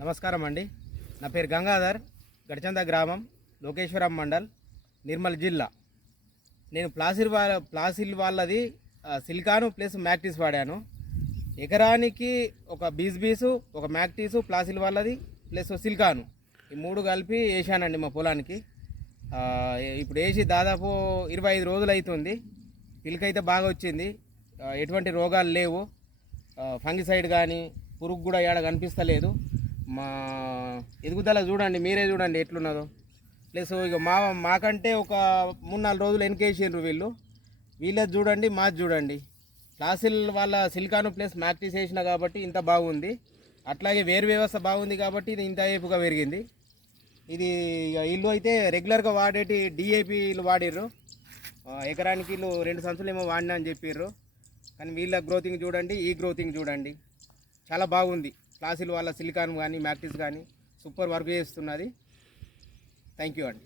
నమస్కారం అండి. నా పేరు గంగాధర్ గడిచంద గ్రామం లోకేశ్వరం మండల్ నిర్మల్ జిల్లా. నేను ప్లాసిల్ వాళ్ళ ప్లాసిల్ వాళ్ళది సిల్కాను సిలికాను ప్లస్ మ్యాక్టీస్ వాడాను. ఎకరానికి ఒక బీస్ బీసు ఒక మ్యాక్టీసు ప్లాసిల్ వాళ్ళది ప్లస్ సిలికాను. ఈ మూడు కలిపి వేసానండి మా పొలానికి. ఇప్పుడు వేసి దాదాపు ఇరవై ఐదు రోజులు అవుతుంది పిలికైతే బాగా వచ్చింది. ఎటువంటి రోగాలు లేవు. ఫంగిసైడ్ కానీ పురుగు కూడా ఏడ కనిపిస్తలేదు. మా ఎదుగుదల చూడండి మీరే చూడండి ఎట్లున్నదో. ప్లస్ ఇక మా మాకంటే ఒక మూడు నాలుగు రోజులు వెనకేసిండ్రు వీళ్ళు. వీళ్ళది చూడండి మాది చూడండి. క్లాసిల్ వాళ్ళ సిలికాను ప్లస్ మ్యాక్టీస్ వేసిన కాబట్టి ఇంత బాగుంది. అట్లాగే వేరు వ్యవస్థ బాగుంది కాబట్టి ఇది ఇంత ఏపుగా పెరిగింది. ఇది ఇక అయితే రెగ్యులర్గా వాడేటి డిఏపీలు వాడిర్రు. ఎకరానికి వీళ్ళు రెండు సంవత్సరాలు ఏమో వాడినా అని చెప్పిర్రు. కానీ వీళ్ళ గ్రోతింగ్ చూడండి ఈ గ్రోతింగ్ చూడండి. చాలా బాగుంది. స్లాసిల్ వాళ్ళ సిలికాన్ కానీ మ్యాక్టిస్ కానీ సూపర్ వర్క్ చేస్తున్నది. థ్యాంక్ యూ అండి.